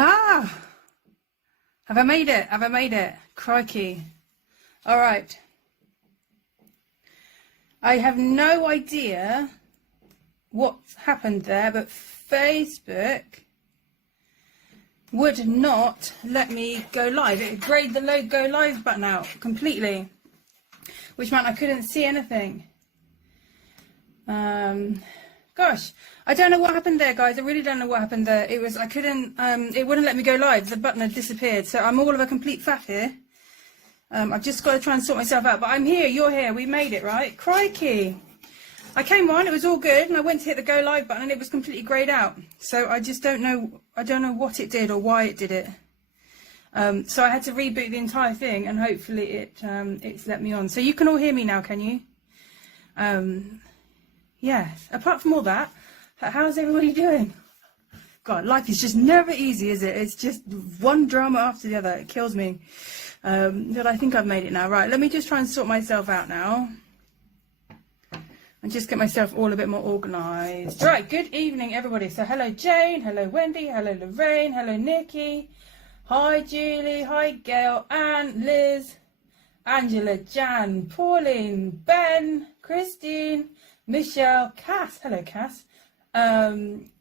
Ah! Have I made it? Have I made it? Crikey. All right. I have no idea what happened there, but Facebook would not let me go live. It grayed the go live button out completely, which meant I couldn't see anything. Gosh, I don't know what happened there, guys. I really don't know what happened there. It wouldn't let me go live. The button had disappeared. So I'm all of a complete faff here. I've just got to try and sort myself out. But I'm here, you're here. We made it, right? Crikey. I came on, it was all good, and I went to hit the go live button and it was completely grayed out. So I just don't know, I don't know what it did or why it did it. So I had to reboot the entire thing, and hopefully it's let me on. So you can all hear me now, can you? Yeah, apart from all that, how's everybody doing? God, life is just never easy, is it? It's just one drama after the other. It kills me. But I think I've made it now. Right, let me just try and sort myself out now. And just get myself all a bit more organised. Right, good evening, everybody. So hello, Jane. Hello, Wendy. Hello, Lorraine. Hello, Nikki. Hi, Julie. Hi, Gail. Anne, Liz. Angela, Jan, Pauline, Ben, Christine, Michelle, Cass. Hello, Cass.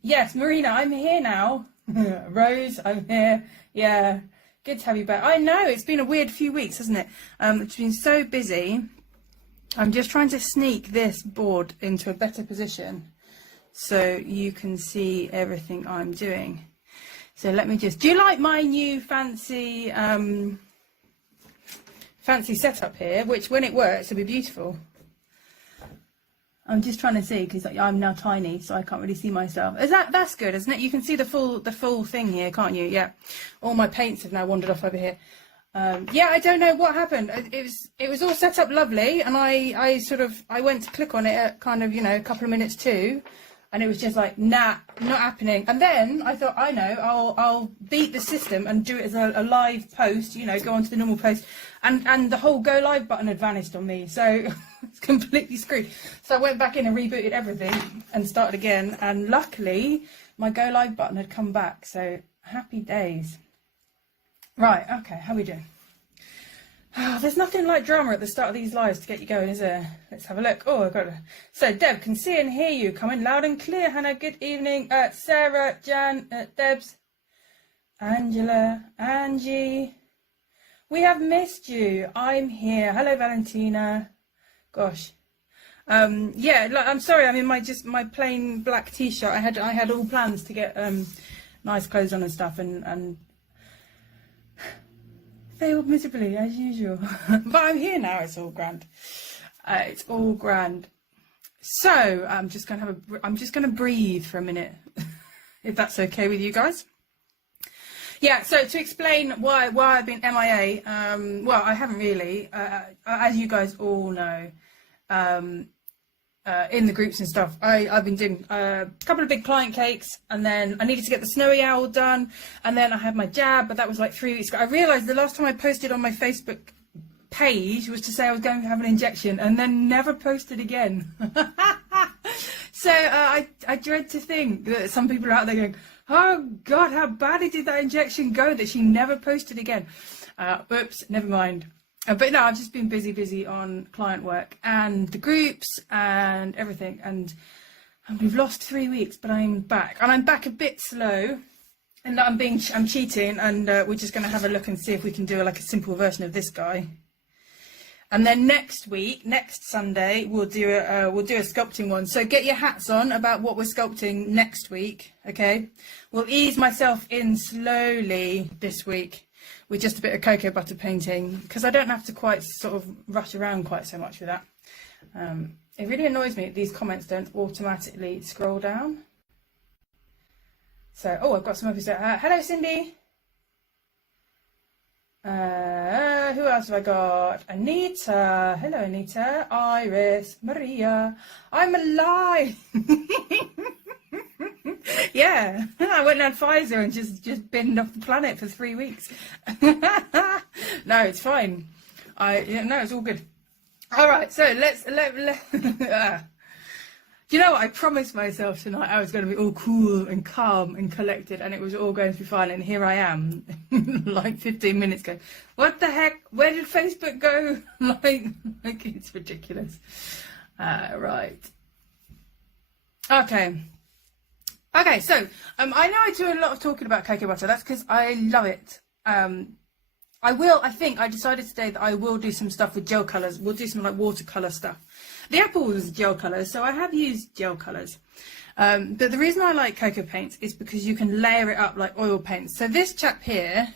Yes, Marina, I'm here now. Rose, I'm here. Yeah, good to have you back. I know, it's been a weird few weeks, hasn't it? It's been so busy. I'm just trying to sneak this board into a better position so you can see everything I'm doing. So let me just, do you like my new fancy setup here, which when it works will be beautiful? I'm just trying to see because I'm now tiny, so I can't really see myself. That's good, isn't it? You can see the full thing here, can't you? Yeah. All my paints have now wandered off over here. Yeah, I don't know what happened. It was all set up lovely, and I went to click on it at kind of, you know, a couple of minutes too, and it was just like, nah, not happening. And then I thought, I know, I'll beat the system and do it as a live post, you know, go onto the normal post, and the whole go live button had vanished on me, so it's completely screwed. So I went back in and rebooted everything and started again, and luckily my go live button had come back, so happy days. Right, okay, how are we doing? Oh, there's nothing like drama at the start of these lives to get you going, is there? Let's have a look. Oh, I've got it. So, Deb, can see and hear you. Coming loud and clear. Hannah, good evening. Sarah, Jan, Debs, Angela, Angie. We have missed you. I'm here. Hello, Valentina. Gosh. Yeah, I'm sorry. I'm in my plain black t-shirt. I had all plans to get nice clothes on and stuff, and failed miserably as usual. But I'm here now. It's all grand. It's all grand. So I'm just gonna breathe for a minute, if that's okay with you guys. Yeah. So to explain why I've been MIA. Well, I haven't really. As you guys all know. In the groups and stuff, I've been doing a couple of big client cakes, and then I needed to get the snowy owl done, and then I had my jab, but that was like 3 weeks ago. I realised the last time I posted on my Facebook page was to say I was going to have an injection, and then never posted again. So I dread to think that some people are out there going, oh God, how badly did that injection go that she never posted again? Oops, never mind. But no, I've just been busy on client work and the groups and everything, and we've lost 3 weeks, but I'm back, and I'm back a bit slow, and I'm cheating, and we're just going to have a look and see if we can do like a simple version of this guy, and then next Sunday we'll do a sculpting one. So get your hats on about what we're sculpting next week, okay? We'll ease myself in slowly this week with just a bit of cocoa butter painting, because I don't have to quite sort of rush around quite so much with that. It really annoys me that these comments don't automatically scroll down. So, oh, I've got some others. Hello, Cindy. Who else have I got? Anita. Hello, Anita. Iris. Maria. I'm alive. Yeah, I went and had Pfizer and just binned off the planet for 3 weeks. No, it's fine. No, it's all good. All right, so let's Do you know what? I promised myself tonight I was going to be all cool and calm and collected, and it was all going to be fine. And here I am, like 15 minutes ago. What the heck? Where did Facebook go? like it's ridiculous. Right. Okay. Okay. So I know I do a lot of talking about cocoa butter. That's because I love it. I think I decided today that I will do some stuff with gel colours. We'll do some like watercolour stuff. The apple was gel colours, so I have used gel colours. But the reason I like cocoa paints is because you can layer it up like oil paints. So this chap here,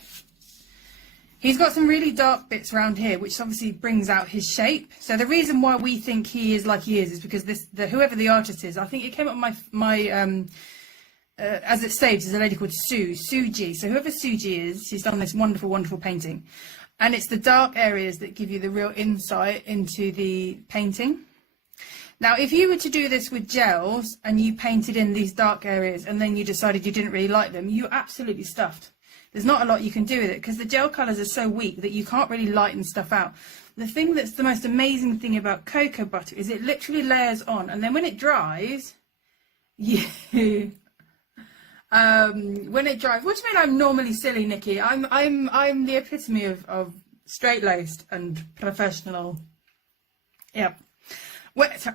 he's got some really dark bits around here, which obviously brings out his shape. So the reason why we think he is like he is because whoever the artist is, I think it came up my as it states, is a lady called Suji. So whoever Suji is, she's done this wonderful, wonderful painting. And it's the dark areas that give you the real insight into the painting. Now, if you were to do this with gels and you painted in these dark areas and then you decided you didn't really like them, you're absolutely stuffed. There's not a lot you can do with it because the gel colours are so weak that you can't really lighten stuff out. The thing that's the most amazing thing about cocoa butter is it literally layers on, and then when it dries, when it dries, what do you mean I'm normally silly, Nikki? I'm the epitome of straight-laced and professional. Yep.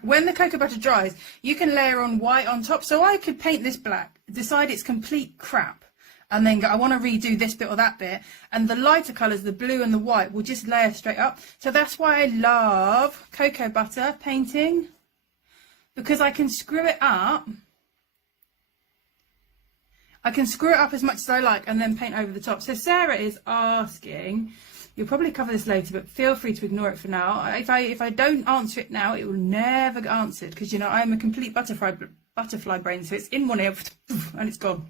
When the cocoa butter dries, you can layer on white on top. So I could paint this black, decide it's complete crap, and then go, I want to redo this bit or that bit. And the lighter colours, the blue and the white, will just layer straight up. So that's why I love cocoa butter painting, because I can screw it up. I can screw it up as much as I like and then paint over the top. So Sarah is asking, you'll probably cover this later, but feel free to ignore it for now. If I don't answer it now, it will never get answered because, you know, I'm a complete butterfly brain. So it's in one ear and it's gone.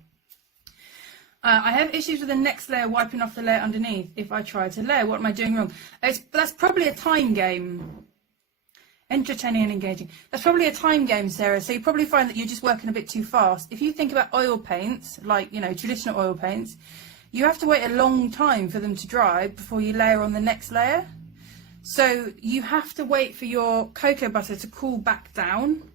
I have issues with the next layer wiping off the layer underneath. If I try to layer, what am I doing wrong? That's probably a time game. Entertaining and engaging. That's probably a time game, Sarah. So you probably find that you're just working a bit too fast. If you think about oil paints, like, you know, traditional oil paints, you have to wait a long time for them to dry before you layer on the next layer. So you have to wait for your cocoa butter to cool back down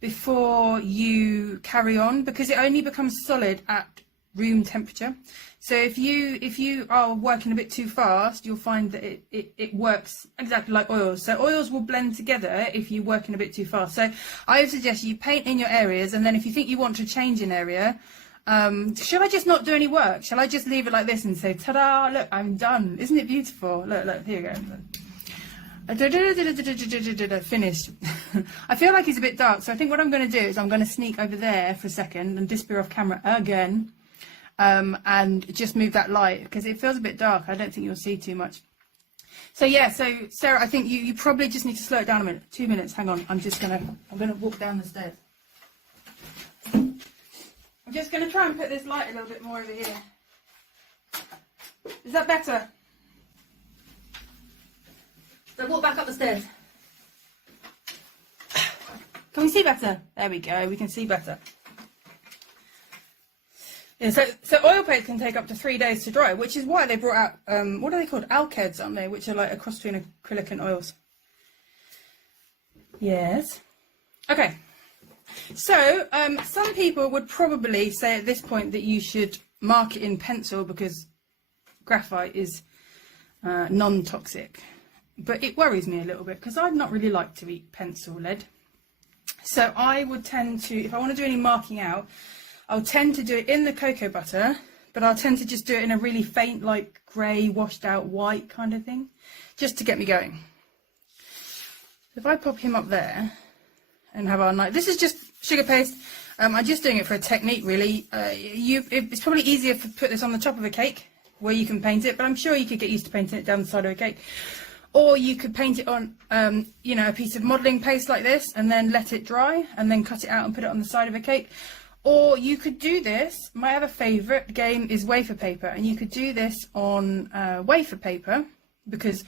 before you carry on, because it only becomes solid at room temperature. So if you are working a bit too fast, you'll find that it works exactly like oils. So oils will blend together if you're working a bit too fast. So I would suggest you paint in your areas, and then if you think you want to change an area, shall I just not do any work? Shall I just leave it like this and say, ta-da, look, I'm done. Isn't it beautiful? Look, here you go. Finished. I feel like he's a bit dark, so I think what I'm going to do is I'm going to sneak over there for a second and disappear off camera again, and just move that light because it feels a bit dark. I don't think you'll see too much. So yeah, so Sarah, I think you probably just need to slow it down a minute. 2 minutes. Hang on. I'm gonna walk down the stairs. I'm just gonna try and put this light a little bit more over here. Is that better? So walk back up the stairs. Can we see better? There we go. We can see better. Yeah, so oil paint can take up to 3 days to dry, which is why they brought out, what are they called? Alkeds, aren't they? Which are like a cross between acrylic and oils. Yes. Okay. So some people would probably say at this point that you should mark it in pencil because graphite is non-toxic. But it worries me a little bit because I'd not really like to eat pencil lead. So I would tend to, if I want to do any marking out, I'll tend to do it in the cocoa butter, but I'll tend to just do it in a really faint, like grey, washed out white kind of thing, just to get me going. If I pop him up there and have our night, this is just sugar paste. I'm just doing it for a technique, really. It's probably easier to put this on the top of a cake where you can paint it, but I'm sure you could get used to painting it down the side of a cake. Or you could paint it on, you know, a piece of modelling paste like this and then let it dry and then cut it out and put it on the side of a cake. Or you could do this, my other favourite game is wafer paper, and you could do this on wafer paper because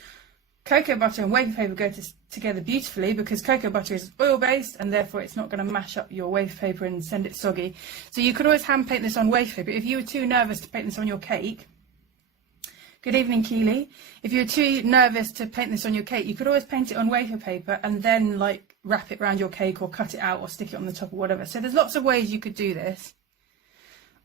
cocoa butter and wafer paper go together beautifully because cocoa butter is oil based and therefore it's not going to mash up your wafer paper and send it soggy. So you could always hand paint this on wafer paper. If you were too nervous to paint this on your cake, Good evening, Keely. If you're too nervous to paint this on your cake, you could always paint it on wafer paper and then like wrap it around your cake or cut it out or stick it on the top or whatever. So there's lots of ways you could do this.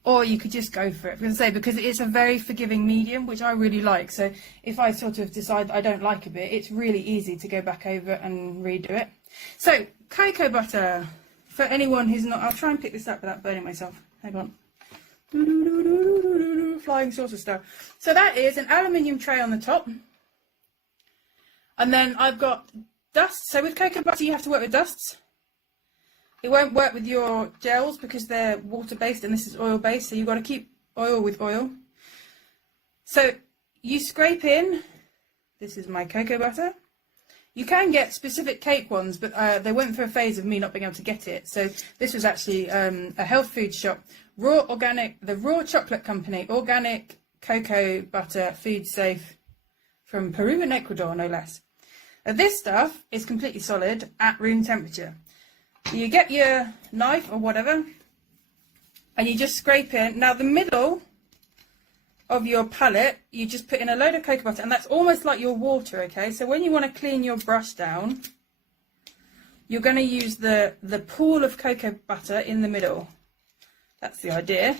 Or you could just go for it. Because it's a very forgiving medium, which I really like. So if I sort of decide I don't like a bit, it's really easy to go back over and redo it. So cocoa butter, for anyone who's not, I'll try and pick this up without burning myself. Hang on. Flying saucer style. So that is an aluminium tray on the top. And then I've got dust. So with cocoa butter, you have to work with dusts. It won't work with your gels because they're water-based and this is oil-based, so you've got to keep oil with oil. So you scrape in, this is my cocoa butter. You can get specific cake ones, but they went through a phase of me not being able to get it. So this was actually a health food shop, the Raw Chocolate Company, organic cocoa butter, food safe, from Peru and Ecuador, no less. This stuff is completely solid at room temperature. You get your knife or whatever and you just scrape in. Now the middle of your palette, you just put in a load of cocoa butter, and that's almost like your water, okay? So when you want to clean your brush down, you're going to use the pool of cocoa butter in the middle. That's the idea.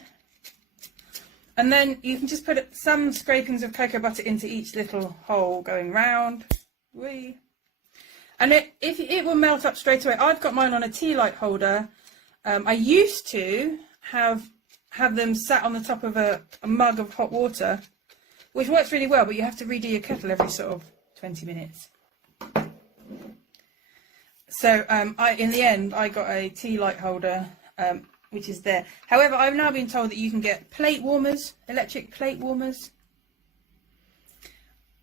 And then you can just put some scrapings of cocoa butter into each little hole going round. Whee! And it will melt up straight away. I've got mine on a tea light holder. I used to have them sat on the top of a mug of hot water, which works really well, but you have to redo your kettle every sort of 20 minutes. So in the end, I got a tea light holder, which is there. However, I've now been told that you can get plate warmers, electric plate warmers.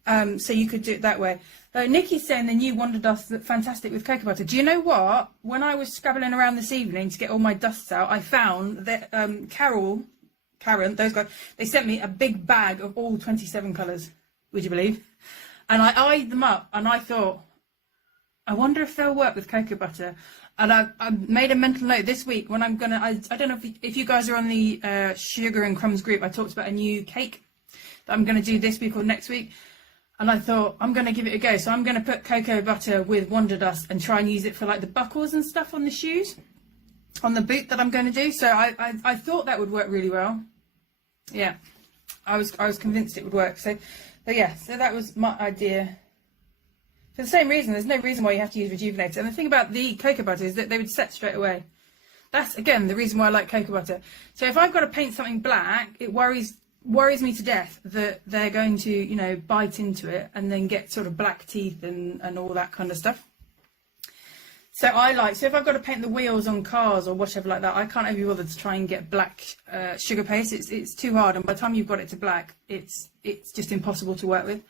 So you could do it that way. Nikki's saying the new Wonder Dust is fantastic with cocoa butter. Do you know what? When I was scrabbling around this evening to get all my dusts out, I found that Karen, those guys, they sent me a big bag of all 27 colours. Would you believe? And I eyed them up and I thought, I wonder if they'll work with cocoa butter. And I made a mental note this week when I'm gonna. I don't know if you guys are on the Sugar and Crumbs group. I talked about a new cake that I'm going to do this week or next week. And I thought, I'm going to give it a go. So I'm going to put cocoa butter with Wonder Dust and try and use it for like the buckles and stuff on the shoes, on the boot that I'm going to do. So I thought that would work really well. Yeah, I was convinced it would work. So yeah, so that was my idea. For the same reason, there's no reason why you have to use Rejuvenator. And the thing about the cocoa butter is that they would set straight away. That's, again, the reason why I like cocoa butter. So if I've got to paint something black, it worries me to death that they're going to, you know, bite into it and then get sort of black teeth and all that kind of stuff. So if I've got to paint the wheels on cars or whatever like that, I can't ever be bothered to try and get black sugar paste. It's too hard, and by the time you've got it to black, it's just impossible to work with.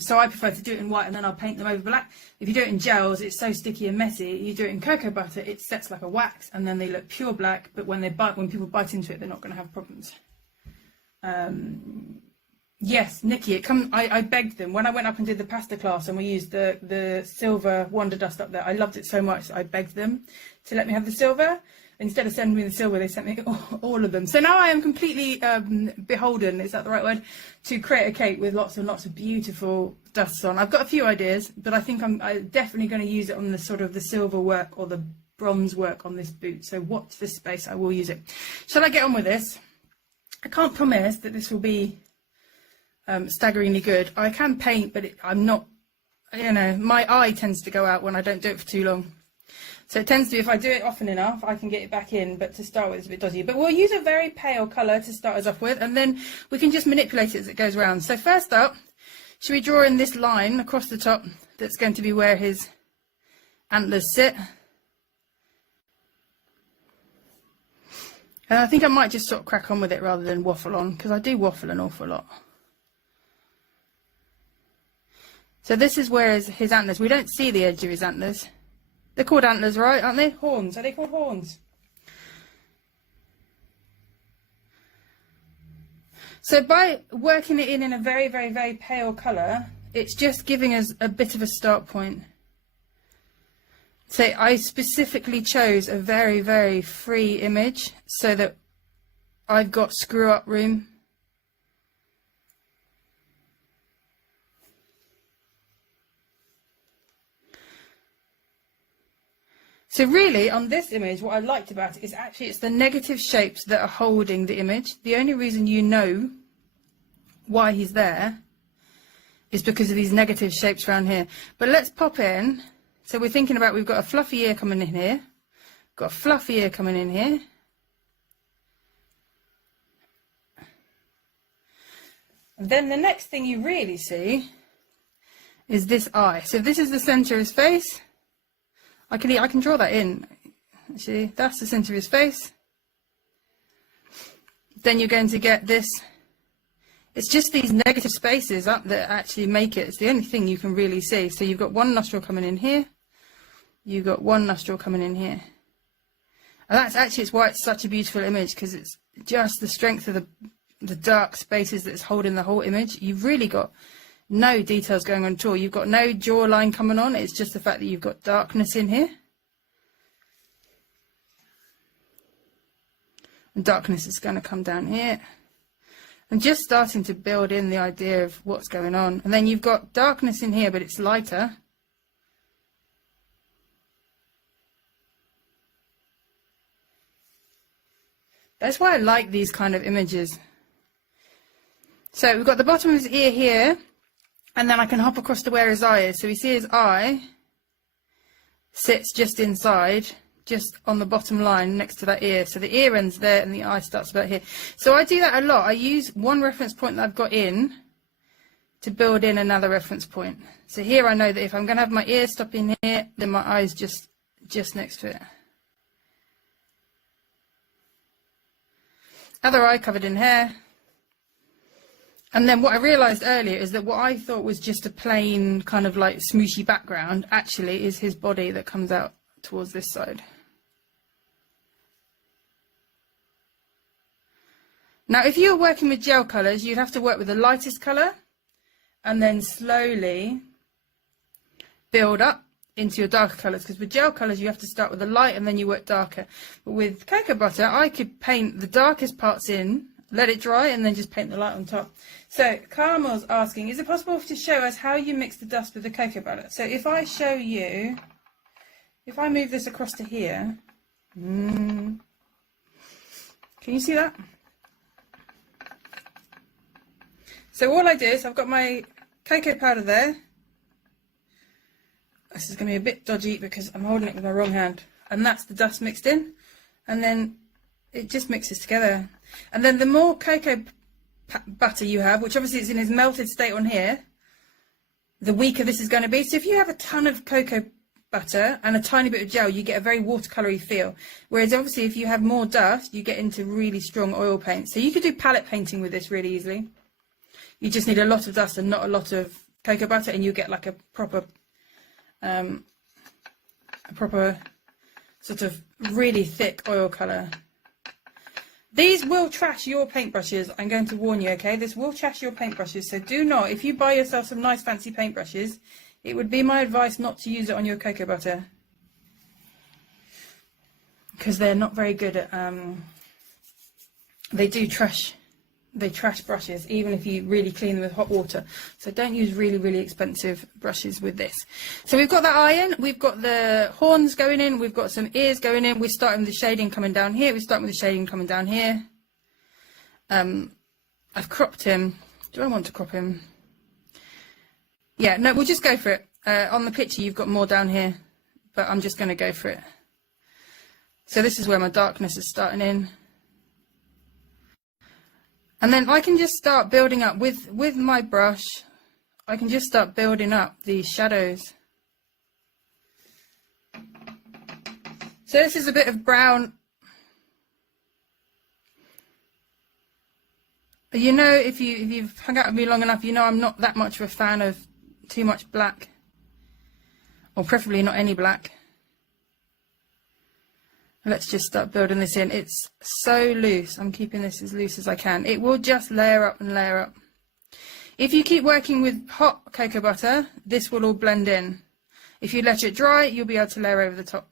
So I prefer to do it in white and then I'll paint them over black. If you do it in gels, it's so sticky and messy. You do it in cocoa butter, it sets like a wax and then they look pure black, but when people bite into it, they're not going to have problems. Yes, Nikki, I begged them when I went up and did the pasta class and we used the silver Wonder Dust up there. I loved it so much, I begged them to let me have the silver. Instead of sending me the silver, they sent me all of them. So now I am completely beholden, is that the right word, to create a cake with lots and lots of beautiful dusts on. I've got a few ideas, but I think I'm definitely going to use it on the sort of the silver work or the bronze work on this boot. So watch this space, I will use it. Shall I get on with this? I can't promise that this will be staggeringly good. I can paint, but I'm not, you know, my eye tends to go out when I don't do it for too long. So it tends to be, if I do it often enough, I can get it back in, but to start with it's a bit dodgy. But we'll use a very pale colour to start us off with, and then we can just manipulate it as it goes around. So first up, should we draw in this line across the top that's going to be where his antlers sit? And I think I might just sort of crack on with it rather than waffle on, because I do waffle an awful lot. So this is where his antlers. We don't see the edge of his antlers. They're called antlers, right? Aren't they? Horns. Are they called horns? So by working it in a very, very, very pale colour, it's just giving us a bit of a start point. So I specifically chose a very, very free image so that I've got screw up room. So really, on this image, what I liked about it is actually it's the negative shapes that are holding the image. The only reason you know why he's there is because of these negative shapes around here. But let's pop in. So we're thinking about, we've got a fluffy ear coming in here. Got a fluffy ear coming in here. And then the next thing you really see is this eye. So if this is the center of his face, I can draw that in. See, that's the center of his face. Then you're going to get this. It's just these negative spaces up that actually make it. It's the only thing you can really see. So you've got one nostril coming in here. You've got one nostril coming in here. And that's actually, it's why it's such a beautiful image, because it's just the strength of the dark spaces that's holding the whole image. You've really got no details going on at all. You've got no jawline coming on. It's just the fact that you've got darkness in here. And darkness is going to come down here. And just starting to build in the idea of what's going on. And then you've got darkness in here, but it's lighter. That's why I like these kind of images. So we've got the bottom of his ear here, and then I can hop across to where his eye is. So we see his eye sits just inside, just on the bottom line next to that ear. So the ear ends there and the eye starts about here. So I do that a lot. I use one reference point that I've got in to build in another reference point. So here I know that if I'm going to have my ear stop in here, then my eye's just next to it. Other eye covered in hair. And then what I realised earlier is that what I thought was just a plain kind of like smooshy background actually is his body that comes out towards this side. Now if you're working with gel colours, you'd have to work with the lightest colour and then slowly build up into your darker colours, because with gel colours you have to start with the light and then you work darker. But with cocoa butter I could paint the darkest parts in, let it dry, and then just paint the light on top. So Carmel's asking, is it possible to show us how you mix the dust with the cocoa butter? So if I show you, if I move this across to here, can you see that? So all I do is I've got my cocoa powder there. This is going to be a bit dodgy because I'm holding it with my wrong hand. And that's the dust mixed in. And then it just mixes together. And then the more cocoa butter you have, which obviously is in its melted state on here, the weaker this is going to be. So if you have a ton of cocoa butter and a tiny bit of gel, you get a very watercolory feel. Whereas obviously if you have more dust, you get into really strong oil paint. So you could do palette painting with this really easily. You just need a lot of dust and not a lot of cocoa butter, and you get like a proper sort of really thick oil colour. These will trash your paintbrushes. I'm going to warn you, okay? This will trash your paintbrushes. So do not, if you buy yourself some nice fancy paintbrushes, it would be my advice not to use it on your cocoa butter, because they're not very good at, they trash brushes, even if you really clean them with hot water. So don't use really, really expensive brushes with this. So we've got that eye in, we've got the horns going in, we've got some ears going in, we're starting with the shading coming down here, we're starting with the shading coming down here. I've cropped him. Do I want to crop him? Yeah, no, we'll just go for it. On the picture you've got more down here, but I'm just going to go for it. So this is where my darkness is starting in. And then I can just start building up with my brush. I can just start building up these shadows. So this is a bit of brown. You know, if you've hung out with me long enough, you know I'm not that much of a fan of too much black, or preferably not any black. Let's just start building this in. It's so loose. I'm keeping this as loose as I can. It will just layer up and layer up. If you keep working with hot cocoa butter, this will all blend in. If you let it dry, you'll be able to layer over the top.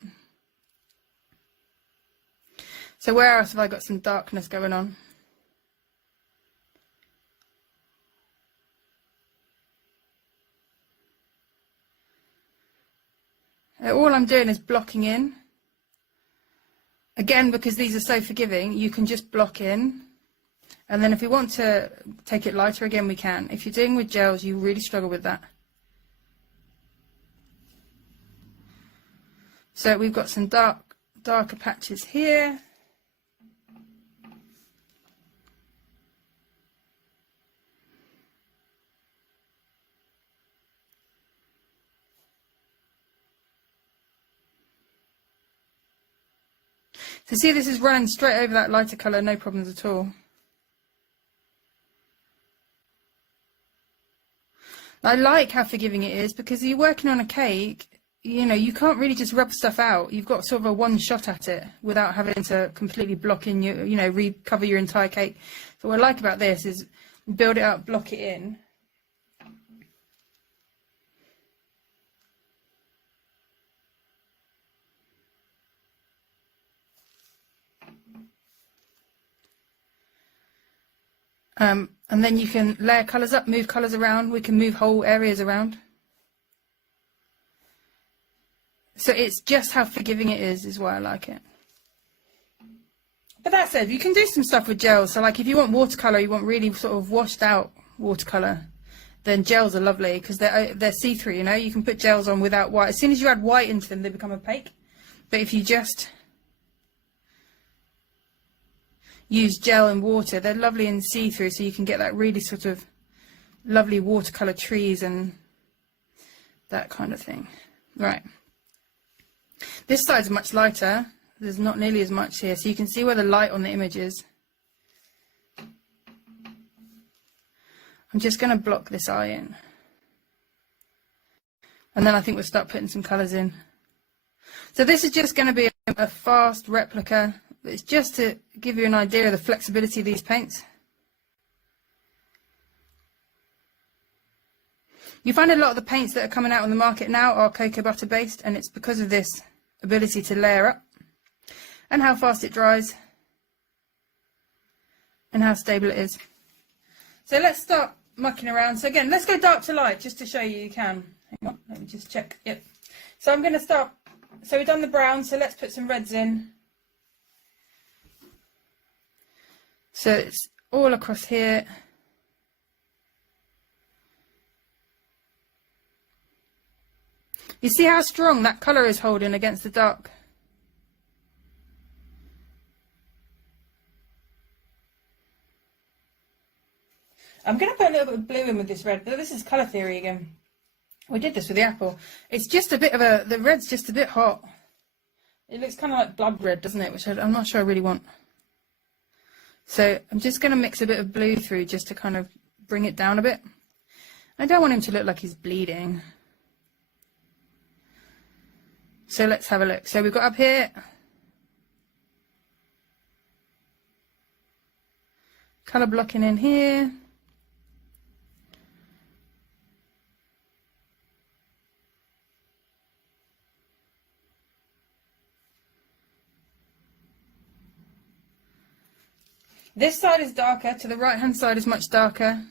So where else have I got some darkness going on? All I'm doing is blocking in. Again, because these are so forgiving, you can just block in. And then if we want to take it lighter again, we can. If you're doing with gels, you really struggle with that. So we've got some darker patches here. So see, this is running straight over that lighter colour, no problems at all. I like how forgiving it is, because you're working on a cake, you know, you can't really just rub stuff out. You've got sort of a one shot at it without having to completely block in your, you know, recover your entire cake. So what I like about this is build it up, block it in. And then you can layer colours up, move colours around. We can move whole areas around. So it's just how forgiving it is why I like it. But that said, you can do some stuff with gels. So like if you want watercolour, you want really sort of washed out watercolour, then gels are lovely because they're see-through, you know. You can put gels on without white. As soon as you add white into them, they become opaque. But if you just use gel and water, they're lovely and see-through, so you can get that really sort of lovely watercolour trees and that kind of thing. Right. This side's much lighter. There's not nearly as much here, so you can see where the light on the image is. I'm just going to block this eye in. And then I think we'll start putting some colours in. So this is just going to be a fast replica. It's just to give you an idea of the flexibility of these paints. You find a lot of the paints that are coming out on the market now are cocoa butter based, and it's because of this ability to layer up and how fast it dries and how stable it is. So let's start mucking around. So again, let's go dark to light just to show you can. Hang on, let me just check. Yep. So I'm going to start. So we've done the brown, so let's put some reds in. So it's all across here. You see how strong that colour is holding against the dark? I'm going to put a little bit of blue in with this red, but this is colour theory again. We did this with the apple. It's just a bit of a, the red's just a bit hot. It looks kind of like blood red, doesn't it? Which I'm not sure I really want. So I'm just going to mix a bit of blue through just to kind of bring it down a bit. I don't want him to look like he's bleeding. So let's have a look. So we've got up here colour blocking in here. This side is darker, to the right hand side is much darker.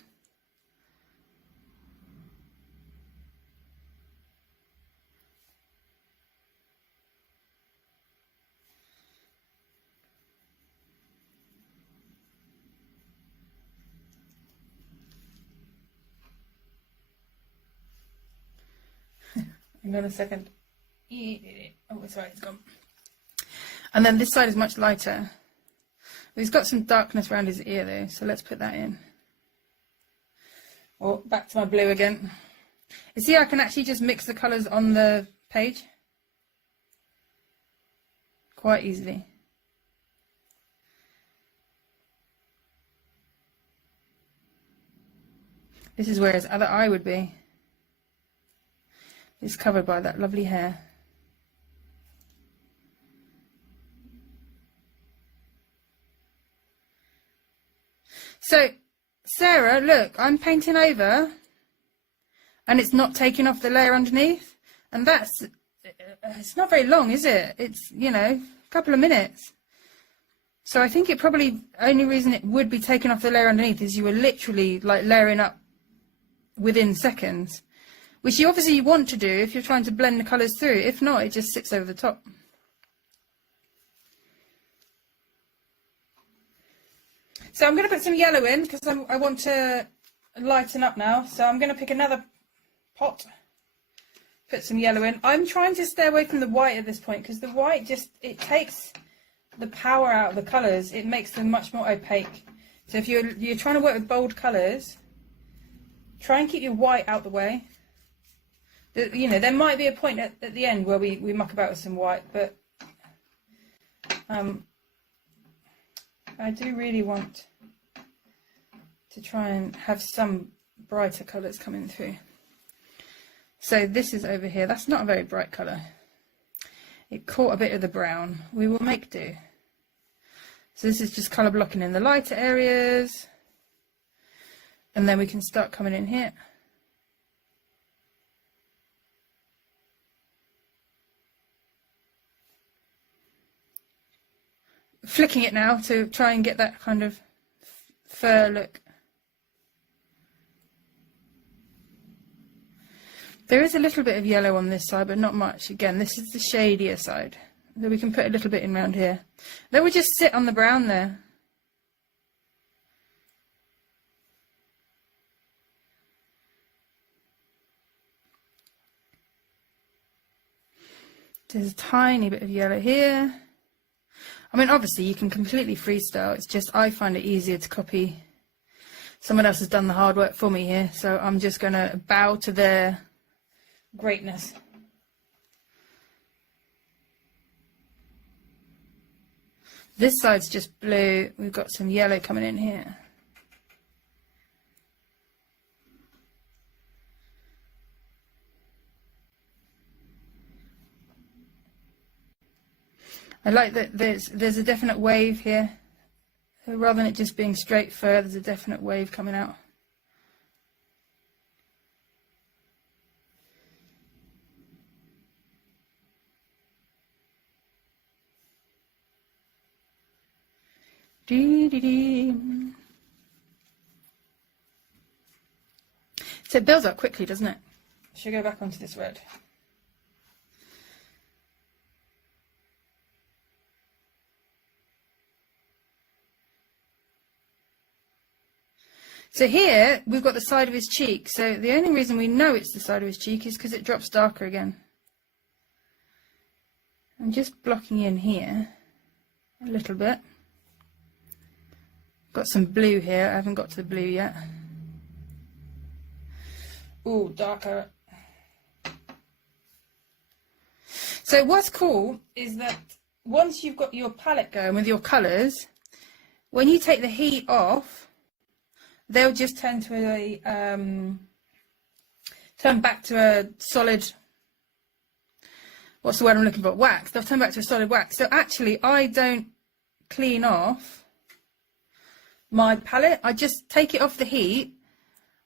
Hang on a second. Oh, it's right, it's gone. And then this side is much lighter. He's got some darkness around his ear though, so let's put that in. Oh, back to my blue again. You see, I can actually just mix the colours on the page quite easily. This is where his other eye would be. It's covered by that lovely hair. So, Sarah, look, I'm painting over and it's not taking off the layer underneath. And that's, it's not very long, is it? It's, you know, a couple of minutes. So I think it probably, only reason it would be taking off the layer underneath is you were literally like layering up within seconds. Which you obviously want to do if you're trying to blend the colours through. If not, it just sits over the top. So I'm going to put some yellow in because I want to lighten up now. So I'm going to pick another pot, put some yellow in. I'm trying to stay away from the white at this point because the white just, it takes the power out of the colours. It makes them much more opaque. So if you're trying to work with bold colours, try and keep your white out the way. You know, there might be a point at the end where we muck about with some white, but I do really want to try and have some brighter colours coming through. So this is over here. That's not a very bright colour. It caught a bit of the brown. We will make do. So this is just colour blocking in the lighter areas. And then we can start coming in here. Flicking it now to try and get that kind of fur look. There is a little bit of yellow on this side, but not much. Again, this is the shadier side. So we can put a little bit in around here. Then we just sit on the brown there. There's a tiny bit of yellow here. I mean, obviously you can completely freestyle. It's just I find it easier to copy. Someone else has done the hard work for me here, so I'm just going to bow to their greatness. This side's just blue. We've got some yellow coming in here. I like that there's a definite wave here. So rather than it just being straight fur, there's a definite wave coming out. Dee, dee, dee. So it builds up quickly, doesn't it? Should I go back onto this red? So here we've got the side of his cheek. So the only reason we know it's the side of his cheek is because it drops darker again. I'm just blocking in here a little bit. Got some blue here. I haven't got to the blue yet. Ooh, darker. So what's cool is that once you've got your palette going with your colours, when you take the heat off, they'll just turn to a turn back to a solid, what's the word I'm looking for? Wax. They'll turn back to a solid wax. So actually I don't clean off my palette. I just take it off the heat,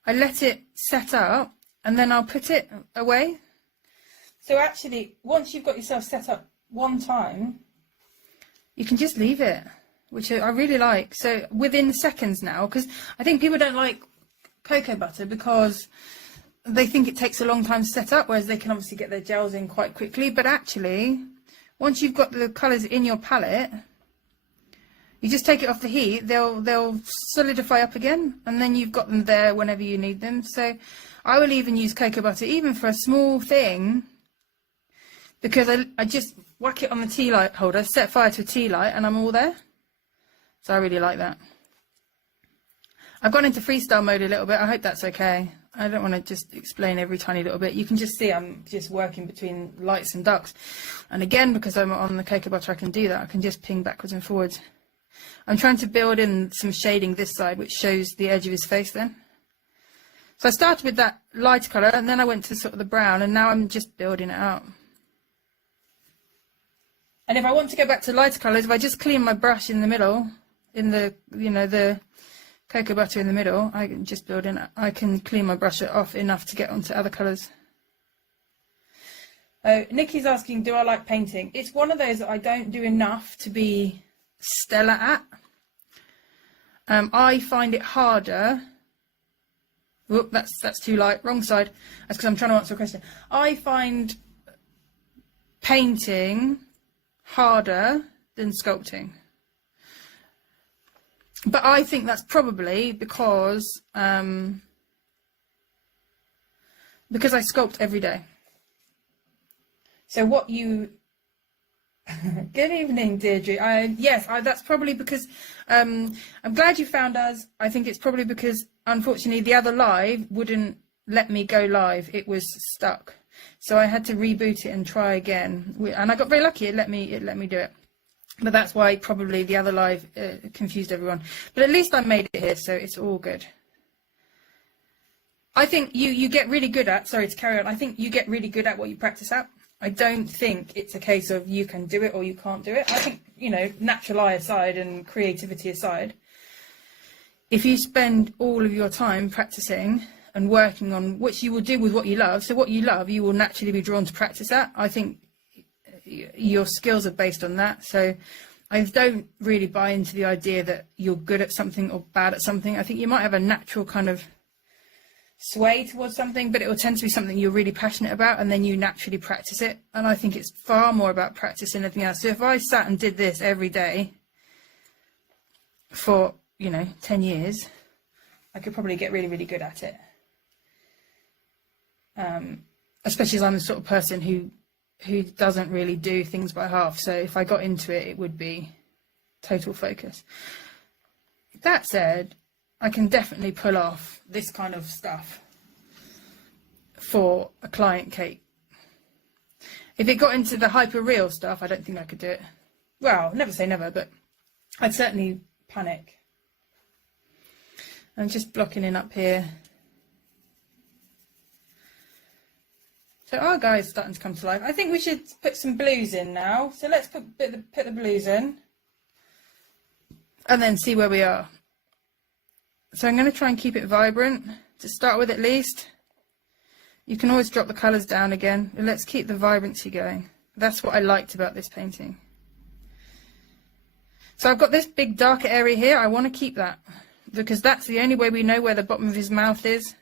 I let it set up, and then I'll put it away. So actually once you've got yourself set up one time, you can just leave it, which I really like. So within seconds now, because I think people don't like cocoa butter because they think it takes a long time to set up, whereas they can obviously get their gels in quite quickly. But actually, once you've got the colours in your palette, you just take it off the heat, they'll solidify up again, and then you've got them there whenever you need them. So I will even use cocoa butter, even for a small thing, because I just whack it on the tea light holder, set fire to a tea light, and I'm all there. So I really like that. I've gone into freestyle mode a little bit. I hope that's okay. I don't want to just explain every tiny little bit. You can just see I'm just working between lights and darks. And again, because I'm on the cocoa butter, I can do that. I can just ping backwards and forwards. I'm trying to build in some shading this side, which shows the edge of his face then. So I started with that light colour, and then I went to sort of the brown, and now I'm just building it out. And if I want to go back to lighter colours, if I just clean my brush in the middle, in the, you know, the cocoa butter in the middle, I can just build in, I can clean my brush off enough to get onto other colours. Nikki's asking, do I like painting? It's one of those that I don't do enough to be stellar at. I find it harder. Whoop, that's too light, wrong side. That's because I'm trying to answer a question. I find painting harder than sculpting. But I think that's probably because I sculpt every day. So what you... Good evening, Deirdre. That's probably because I'm glad you found us. I think it's probably because, unfortunately, the other live wouldn't let me go live. It was stuck. So I had to reboot it and try again. And I got very lucky. It let me do it. But that's why probably the other live confused everyone. But at least I made it here, so it's all good. I think you get really good at, sorry to carry on, I think you get really good at what you practice at. I don't think it's a case of you can do it or you can't do it. I think, you know, natural eye aside and creativity aside, if you spend all of your time practicing and working on, which you will do with what you love, so what you love, you will naturally be drawn to practice at. I think your skills are based on that. So I don't really buy into the idea that you're good at something or bad at something. I think you might have a natural kind of sway towards something, but it will tend to be something you're really passionate about, and then you naturally practice it. And I think it's far more about practice than anything else. So if I sat and did this every day for, you know, 10 years, I could probably get really, really good at it. Especially as I'm the sort of person who doesn't really do things by half. So if I got into it, it would be total focus. That said, I can definitely pull off this kind of stuff for a client cake. If it got into the hyper real stuff, I don't think I could do it. Well, never say never, but I'd certainly panic. I'm just blocking in up here. So our guy's starting to come to life. I think we should put some blues in now. So let's put the blues in and then see where we are. So I'm going to try and keep it vibrant to start with at least. You can always drop the colours down again. And let's keep the vibrancy going. That's what I liked about this painting. So I've got this big darker area here. I want to keep that because that's the only way we know where the bottom of his mouth is.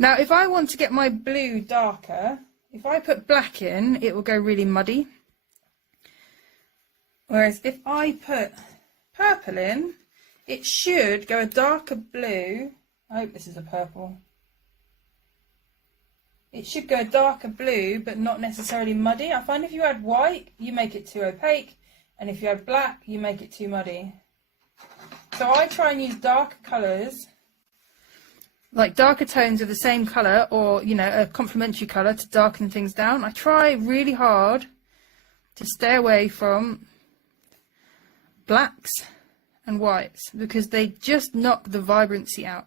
Now, if I want to get my blue darker, if I put black in, it will go really muddy. Whereas if I put purple in, it should go a darker blue. I hope this is a purple. It should go a darker blue, but not necessarily muddy. I find if you add white, you make it too opaque. And if you add black, you make it too muddy. So I try and use darker colours, like darker tones of the same colour, or, you know, a complementary colour to darken things down. I try really hard to stay away from blacks and whites because they just knock the vibrancy out.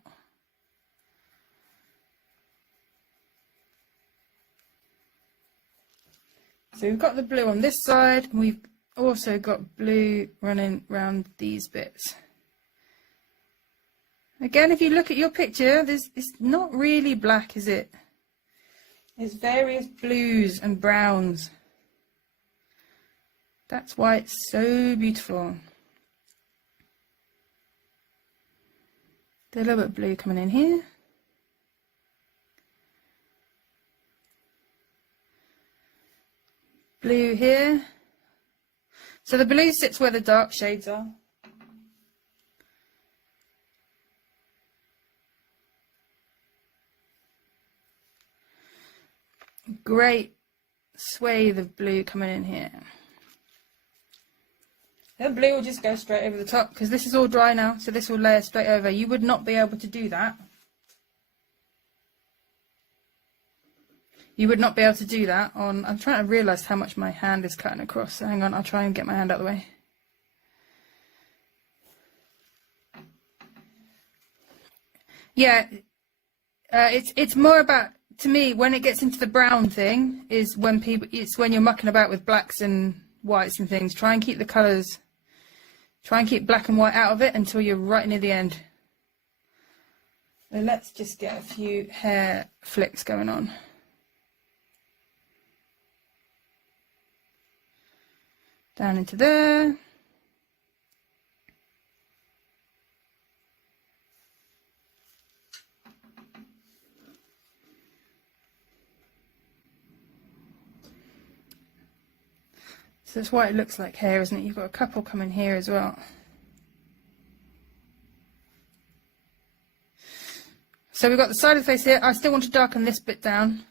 So we've got the blue on this side, and we've also got blue running around these bits. Again, if you look at your picture, it's not really black, is it? There's various blues and browns. That's why it's so beautiful. There's a little bit of blue coming in here. Blue here. So the blue sits where the dark shades are. Great swathe of blue coming in here. The blue will just go straight over the top because this is all dry now, so this will layer straight over. You would not be able to do that. You would not be able to do that on... I'm trying to realise how much my hand is cutting across. So hang on, I'll try and get my hand out of the way. Yeah, it's more about... To me, when it gets into the brown thing, is when it's when you're mucking about with blacks and whites and things. Try and keep the colours, try and keep black and white out of it until you're right near the end. So let's just get a few hair flicks going on. Down into there. So that's why it looks like hair, isn't it? You've got a couple coming here as well. So we've got the side of the face here. I still want to darken this bit down.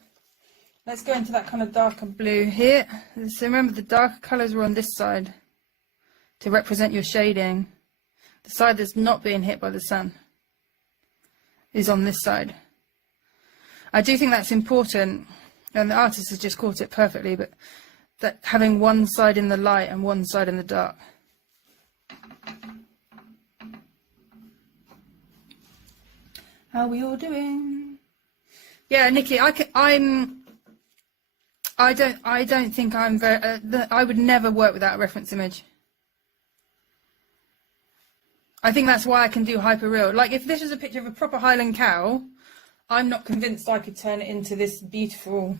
Let's go into that kind of darker blue here. So remember, the darker colours were on this side to represent your shading. The side that's not being hit by the sun is on this side. I do think that's important, and the artist has just caught it perfectly, but that having one side in the light and one side in the dark. How are we all doing? Yeah, Nikki, I don't think I'm very. I would never work without a reference image. I think that's why I can do hyperreal. Like if this was a picture of a proper Highland cow, I'm not convinced I could turn it into this beautiful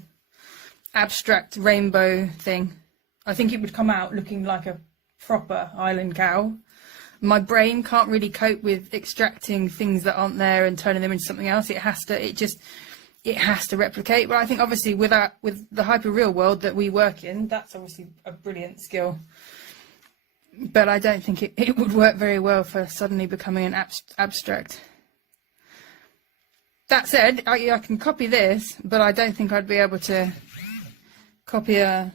abstract rainbow thing. I think it would come out looking like a proper Highland cow. My brain can't really cope with extracting things that aren't there and turning them into something else. It has to replicate. But I think obviously with the hyperreal world that we work in, that's obviously a brilliant skill. But I don't think it would work very well for suddenly becoming an abstract. That said, I can copy this, but I don't think I'd be able to copy a...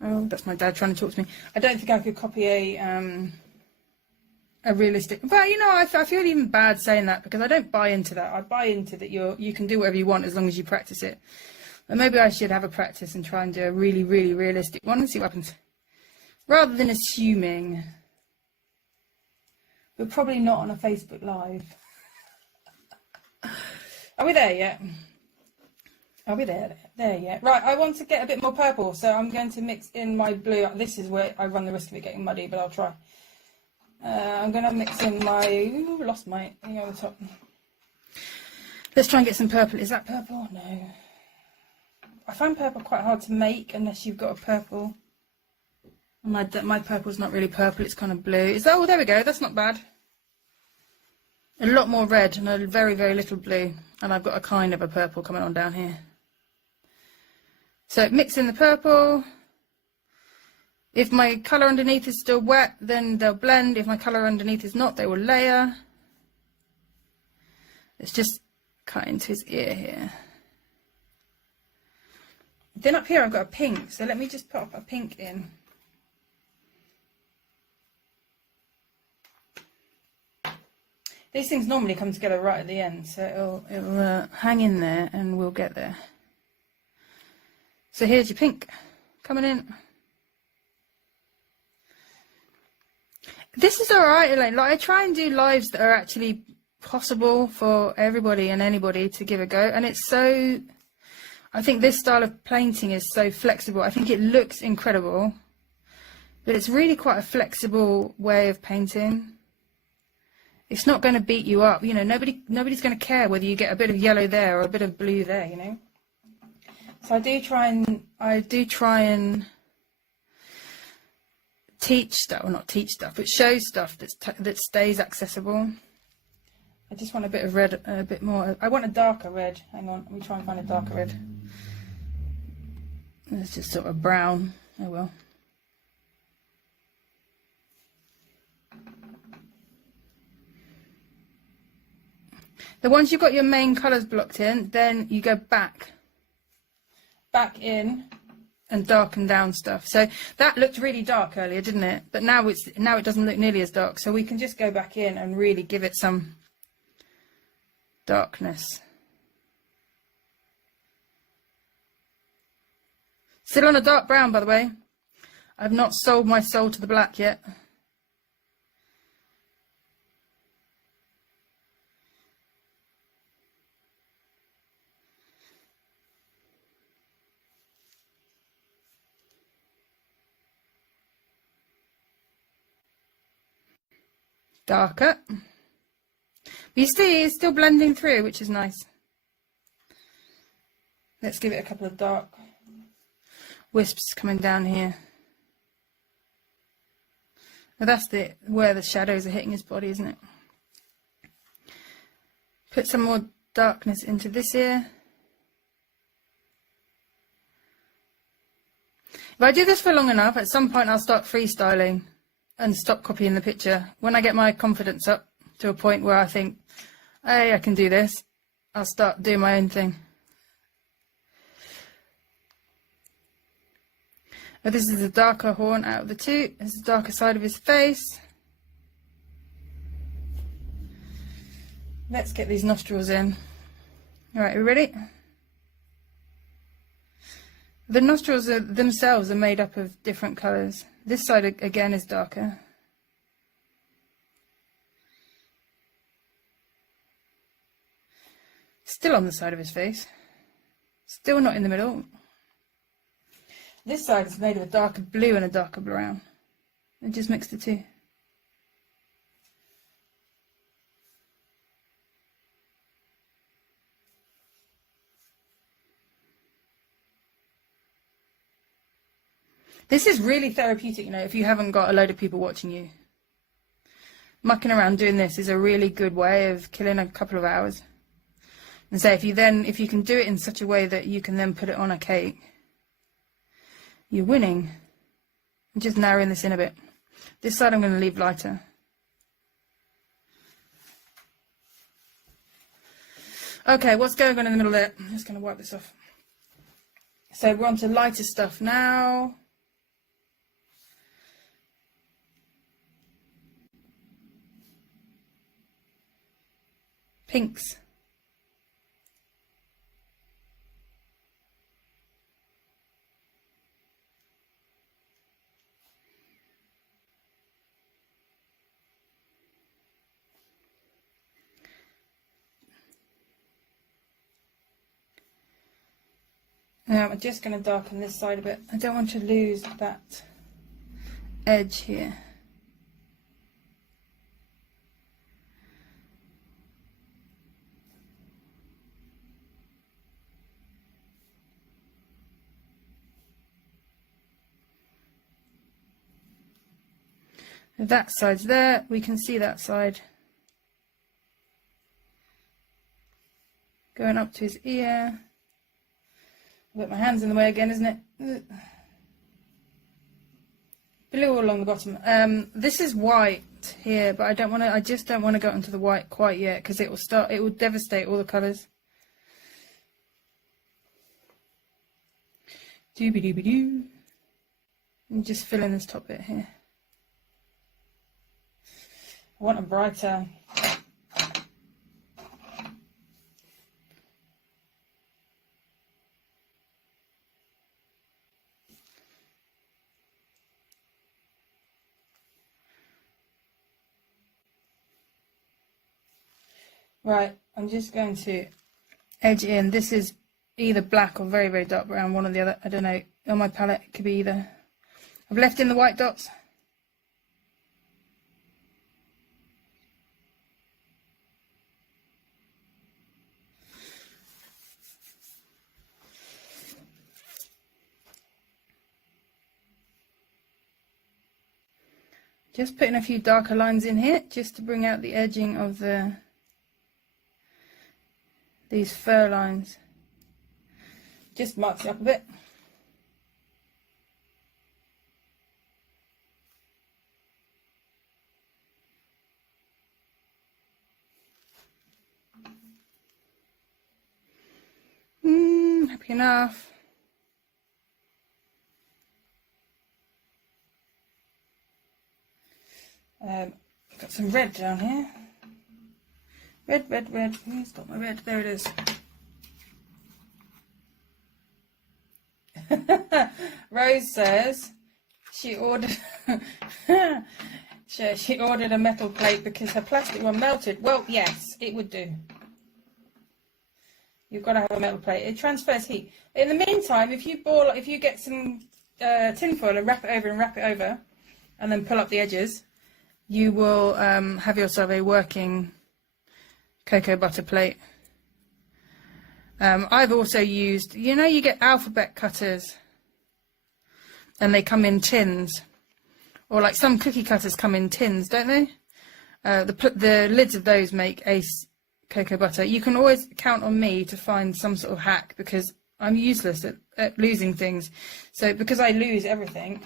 Oh, that's my dad trying to talk to me. I don't think I could copy a realistic... But, you know, I feel even bad saying that because I don't buy into that. I buy into that you can do whatever you want as long as you practice it. And maybe I should have a practice and try and do a really, really realistic one and see what happens. Rather than assuming. We're probably not on a Facebook Live. Are we there yet? Are we there yet? Right, I want to get a bit more purple, so I'm going to mix in my blue. This is where I run the risk of it getting muddy, but I'll try. I'm going to mix in my... Ooh, lost my thing on the top. Let's try and get some purple. Is that purple? No. I find purple quite hard to make unless you've got a purple. My purple's not really purple, it's kind of blue. Is that... Oh, there we go. That's not bad. A lot more red and a very, very little blue. And I've got a kind of a purple coming on down here. So mix in the purple. If my colour underneath is still wet, then they'll blend. If my colour underneath is not, they will layer. Let's just cut into his ear here. Then up here I've got a pink, so let me just put a pink in. These things normally come together right at the end, so it'll hang in there and we'll get there. So here's your pink coming in. This is alright, Elaine. Like, I try and do lives that are actually possible for everybody and anybody to give a go, and it's so... I think this style of painting is so flexible. I think it looks incredible, but it's really quite a flexible way of painting. It's not going to beat you up, you know. Nobody's going to care whether you get a bit of yellow there or a bit of blue there, you know. So I do try and teach stuff, or not teach stuff, but show stuff that stays accessible. I just want a bit of red, a bit more. I want a darker red. Hang on, let me try and find a darker red. It's just sort of brown. Oh well. So once you've got your main colours blocked in, then you go back in and darken down stuff. So that looked really dark earlier, didn't it? But now it doesn't look nearly as dark. So we can just go back in and really give it some darkness. Still on a dark brown, by the way. I've not sold my soul to the black yet. Darker. But you see, it's still blending through, which is nice. Let's give it a couple of dark wisps coming down here. Now that's where the shadows are hitting his body, isn't it? Put some more darkness into this ear. If I do this for long enough, at some point I'll start freestyling and stop copying the picture. When I get my confidence up to a point where I think, hey, I can do this, I'll start doing my own thing. But this is the darker horn out of the two. This is the darker side of his face. Let's get these nostrils in. Alright, are we ready? The nostrils themselves are made up of different colours. This side again is darker. Still on the side of his face. Still not in the middle. This side is made of a darker blue and a darker brown. I just mixed the two. This is really therapeutic, you know, if you haven't got a load of people watching you. Mucking around doing this is a really good way of killing a couple of hours. And so if you can do it in such a way that you can then put it on a cake, you're winning. I'm just narrowing this in a bit. This side I'm going to leave lighter. Okay, what's going on in the middle there? I'm just going to wipe this off. So we're on to lighter stuff now. Pinks. Now I'm just going to darken this side a bit. I don't want to lose that edge here. That side's there, we can see that side. Going up to his ear. I've got my hands in the way again, isn't it? Blue all along the bottom. This is white here, but I just don't want to go into the white quite yet because it will devastate all the colours. Doobie doobie doo. And just fill in this top bit here. I want a brighter. Right, I'm just going to edge in. This is either black or very, very dark brown, one or the other. I don't know. On my palette, it could be either. I've left in the white dots. Just putting a few darker lines in here, just to bring out the edging of these fur lines. Just marks it up a bit. Happy enough. Got some red down here. Red, red, red. Who's got my red? There it is. Rose says she ordered she ordered a metal plate because her plastic one melted. Well, yes, it would do. You've got to have a metal plate. It transfers heat. In the meantime, if you get some tin foil and wrap it over, and then pull up the edges, you will have yourself a working cocoa butter plate. I've also used, you get alphabet cutters and they come in tins, or like some cookie cutters come in tins, don't they? The lids of those make ace cocoa butter. You can always count on me to find some sort of hack because I'm useless at losing things. So because I lose everything,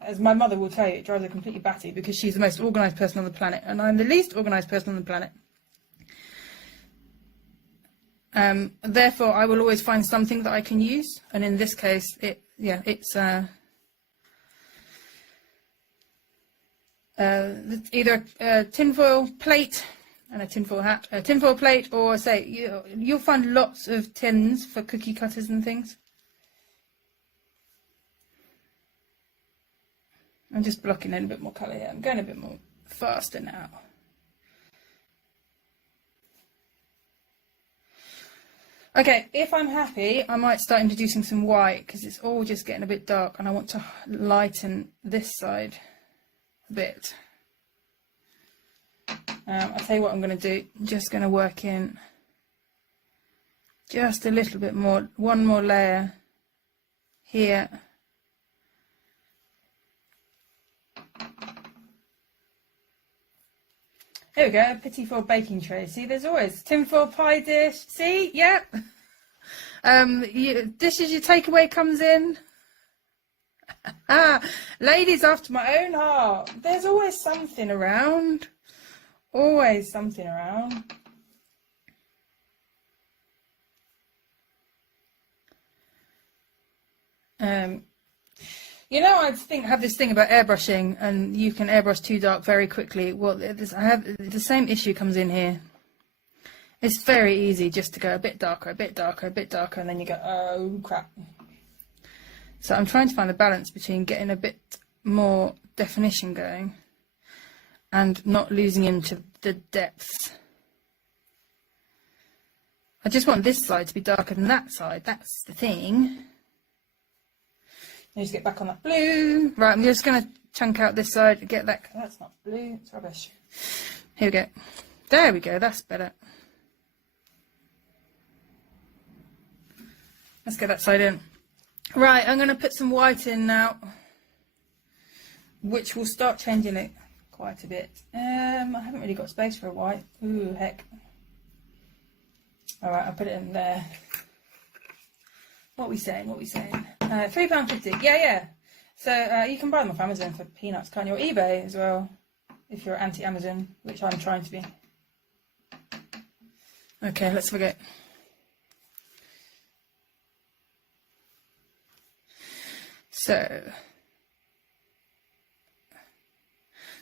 as my mother will tell you, it drives her completely batty because she's the most organised person on the planet and I'm the least organised person on the planet. Therefore, I will always find something that I can use. And in this case, it's either a tinfoil plate and a tinfoil hat, a tinfoil plate, or say you'll find lots of tins for cookie cutters and things. I'm just blocking in a bit more colour here. I'm going a bit more faster now. Okay, if I'm happy, I might start introducing some white because it's all just getting a bit dark and I want to lighten this side a bit. I'll tell you what I'm going to do. I'm just going to work in just a little bit more, one more layer here. Here we go, a tinfoil baking tray. See, there's always tinfoil pie dish. See, yep. Dishes your takeaway comes in. Ladies after my own heart. There's always something around. Always something around. You know, I have this thing about airbrushing, and you can airbrush too dark very quickly. Well, I have the same issue comes in here. It's very easy just to go a bit darker, a bit darker, a bit darker, and then you go, oh crap. So I'm trying to find the balance between getting a bit more definition going and not losing into the depths. I just want this side to be darker than that side. That's the thing. Just get back on that blue. Right, I'm just going to chunk out this side to get that. That's not blue, it's rubbish. Here we go. There we go, that's better. Let's get that side in. Right, I'm going to put some white in now, which will start changing it quite a bit. I haven't really got space for a white. Ooh, heck. Alright, I'll put it in there. What are we saying? What are we saying? £3.50. Yeah. So you can buy them off Amazon for peanuts, can't you? Or eBay as well, if you're anti-Amazon, which I'm trying to be. Okay, let's forget. So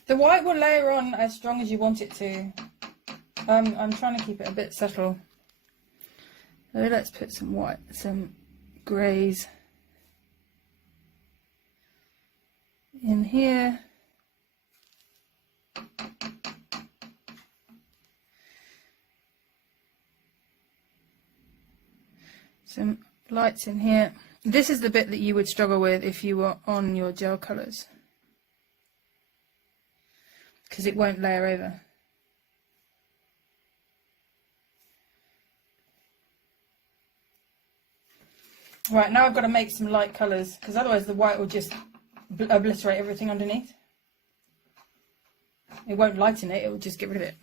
the white will layer on as strong as you want it to. I'm trying to keep it a bit subtle. So let's put some white, some greys in here. Some lights in here. This is the bit that you would struggle with if you were on your gel colours, because it won't layer over. Right, now I've got to make some light colours, because otherwise the white will just obliterate everything underneath. It won't lighten it, it will just get rid of it.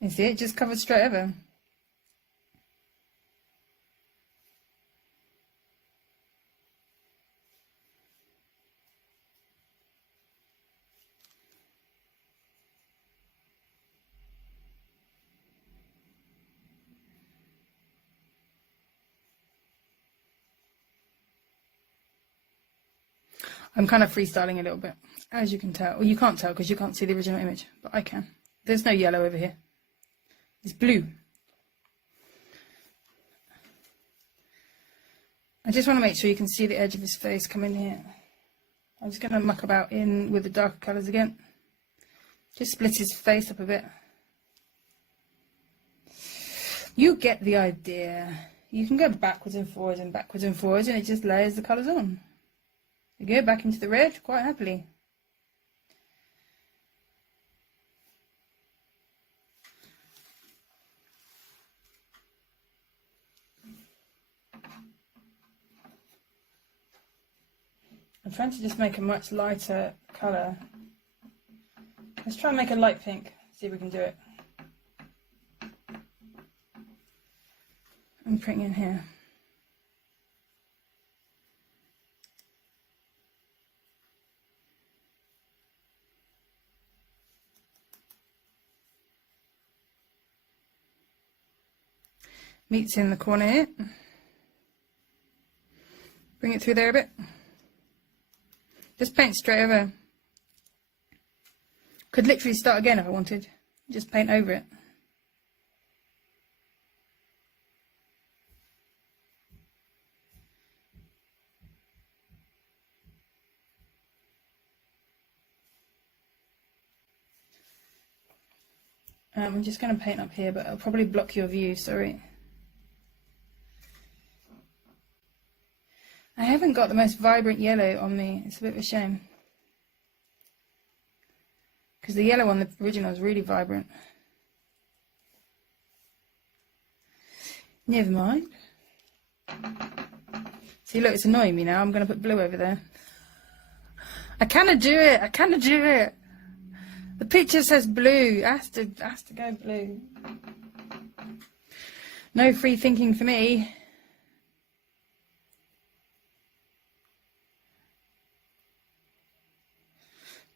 You see, it just covers straight over. I'm kind of freestyling a little bit, as you can tell. Well, you can't tell because you can't see the original image, but I can. There's no yellow over here. It's blue. I just want to make sure you can see the edge of his face come in here. I'm just going to muck about in with the darker colours again. Just split his face up a bit. You get the idea. You can go backwards and forwards and backwards and forwards, and it just layers the colours on. You go back into the red quite happily. I'm trying to just make a much lighter colour. Let's try and make a light pink, see if we can do it. I'm putting in here. Meat's in the corner here. Bring it through there a bit. Just paint straight over. Could literally start again if I wanted. Just paint over it. I'm just going to paint up here, but I'll probably block your view, sorry. I haven't got the most vibrant yellow on me. It's a bit of a shame. Because the yellow on the original is really vibrant. Never mind. See, look, it's annoying me now. I'm going to put blue over there. I cannot do it. I cannot do it. The picture says blue. It has to go blue. No free thinking for me.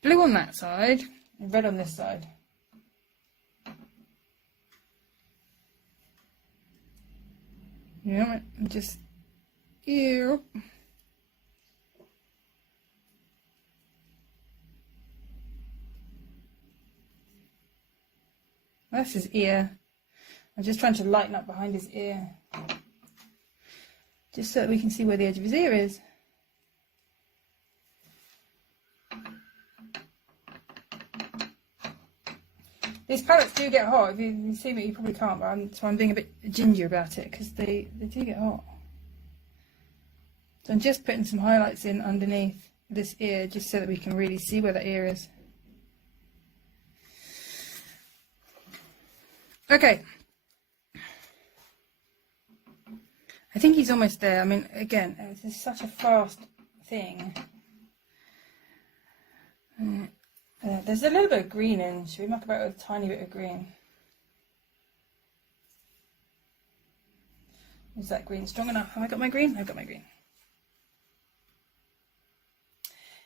Blue on that side, and red on this side. Yeah, just here. That's his ear. I'm just trying to lighten up behind his ear. Just so that we can see where the edge of his ear is. These palettes do get hot. If you see me, you probably can't, but so I'm being a bit ginger about it because they do get hot. So I'm just putting some highlights in underneath this ear just so that we can really see where the ear is. Okay. I think he's almost there. I mean, again, this is such a fast thing. There's a little bit of green in. Should we muck about with a tiny bit of green? Is that green strong enough? Have I got my green? I've got my green.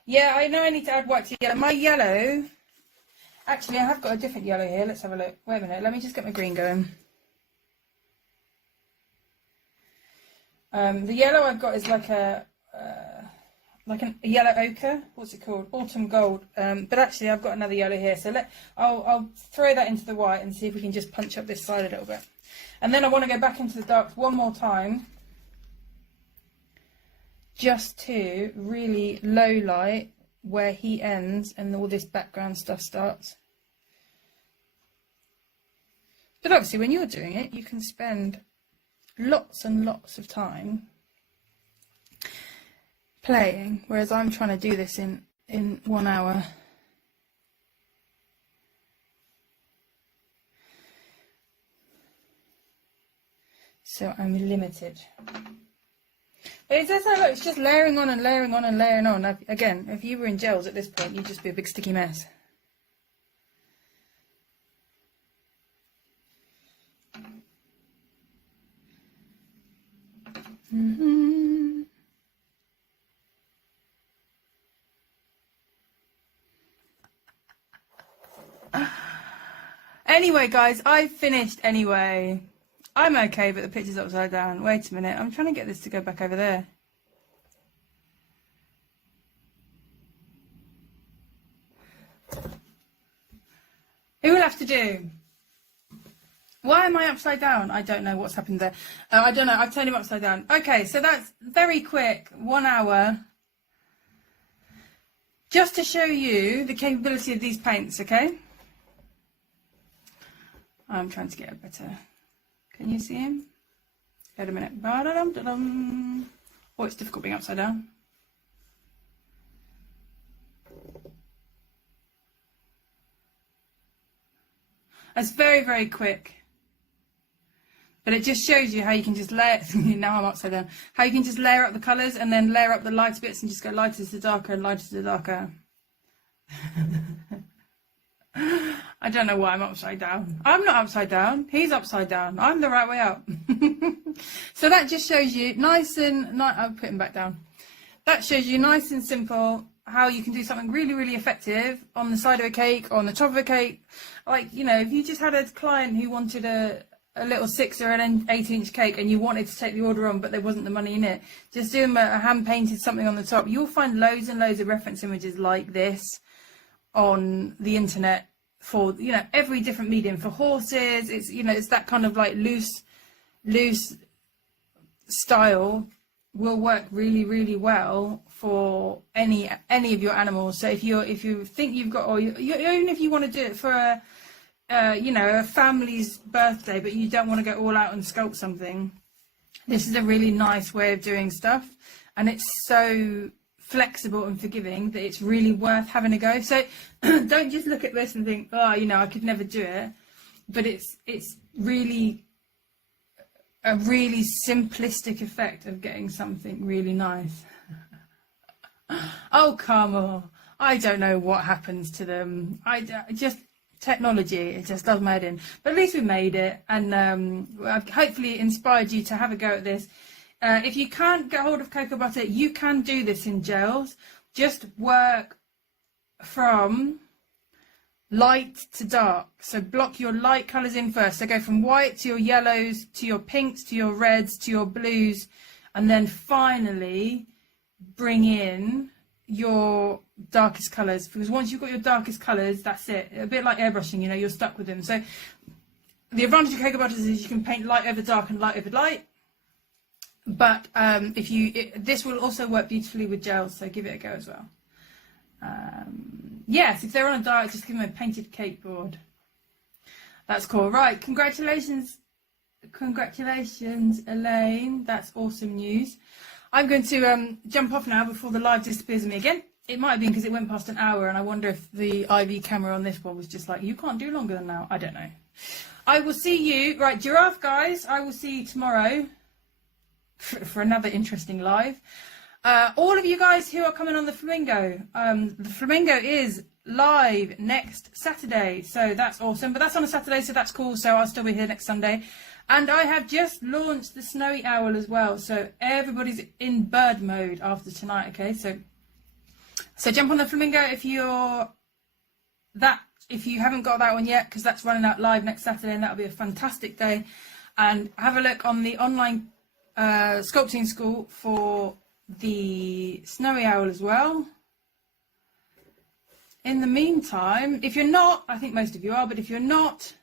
Yeah, I know I need to add white to yellow. My yellow... Actually, I have got a different yellow here. Let's have a look. Wait a minute. Let me just get my green going. The yellow I've got is like a yellow ochre. What's it called? Autumn gold. But actually, I've got another yellow here. So I'll throw that into the white and see if we can just punch up this side a little bit. And then I want to go back into the dark one more time, just to really low light where he ends and all this background stuff starts. But obviously when you're doing it, you can spend lots and lots of time playing, whereas I'm trying to do this in 1 hour. So I'm limited. But it does look, it's just layering on and layering on and layering on. Again, if you were in gels at this point, you'd just be a big sticky mess. Anyway, guys, I finished anyway. I'm okay, but the picture's upside down. Wait a minute, I'm trying to get this to go back over there. Who will have to do? Why am I upside down? I don't know what's happened there. I don't know, I've turned him upside down. Okay, so that's very quick, 1 hour. Just to show you the capability of these paints, okay? I'm trying to get a better... Can you see him? Wait a minute. Ba-da-dum-da-dum. Oh, it's difficult being upside down. It's very, very quick. But it just shows you how you can just layer... Now I'm upside down. How you can just layer up the colours and then layer up the lighter bits and just go lighter to darker and lighter to darker. I don't know why I'm upside down. I'm not upside down. He's upside down. I'm the right way up. So that just shows you nice and I'll put him back down. That shows you nice and simple how you can do something really, really effective on the side of a cake or on the top of a cake. Like, you know, if you just had a client who wanted a little 6 or an 8-inch cake and you wanted to take the order on, but there wasn't the money in it, just do them a hand painted something on the top. You'll find loads and loads of reference images like this on the internet for, you know, every different medium. For horses, it's, you know, it's that kind of like loose style will work really, really well for any of your animals. So if you think you've got, or even if you want to do it for you know, a family's birthday, but you don't want to go all out and sculpt something, this is a really nice way of doing stuff, and it's so flexible and forgiving that it's really worth having a go. So don't just look at this and think, oh, you know, I could never do it. But it's really a really simplistic effect of getting something really nice. Oh, come on. I don't know what happens to them. Just technology, it just does my head in. But at least we made it, and I've hopefully inspired you to have a go at this. If you can't get hold of cocoa butter, you can do this in gels. Just work from light to dark. So block your light colours in first. So go from white to your yellows, to your pinks, to your reds, to your blues, and then finally bring in your darkest colours, because once you've got your darkest colours, that's it. A bit like airbrushing, you know, you're stuck with them. So the advantage of cocoa butters is you can paint light over dark and light over light. But this will also work beautifully with gels, so give it a go as well. Yes, if they're on a diet, just give them a painted cake board. That's cool. Right, congratulations, Elaine. That's awesome news. I'm going to jump off now before the live disappears on me again. It might have been because it went past an hour, and I wonder if the IV camera on this one was just like, you can't do longer than now. I don't know. I will see you, right, giraffe guys, I will see you tomorrow for another interesting live. All of you guys who are coming on the Flamingo, the Flamingo is live next Saturday, so that's awesome. But that's on a Saturday, so that's cool, so I'll still be here next Sunday. And I have just launched the Snowy Owl as well, so everybody's in bird mode after tonight, okay? So jump on the Flamingo if you haven't got that one yet, because that's running out live next Saturday, and that'll be a fantastic day. And have a look on the online sculpting school for the Snowy Owl as well. In the meantime, if you're not, I think most of you are, but if you're not,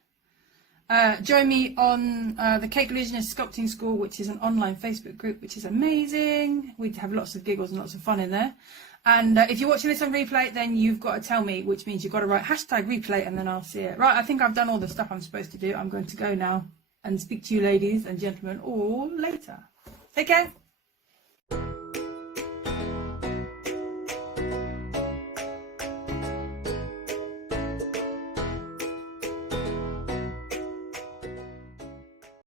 join me on the Cake Illusionist Sculpting School, which is an online Facebook group, which is amazing. We have lots of giggles and lots of fun in there. And if you're watching this on replay, then you've got to tell me, which means you've got to write #replay, and then I'll see it. Right, I think I've done all the stuff I'm supposed to do. I'm going to go now and speak to you ladies and gentlemen all later. Take care.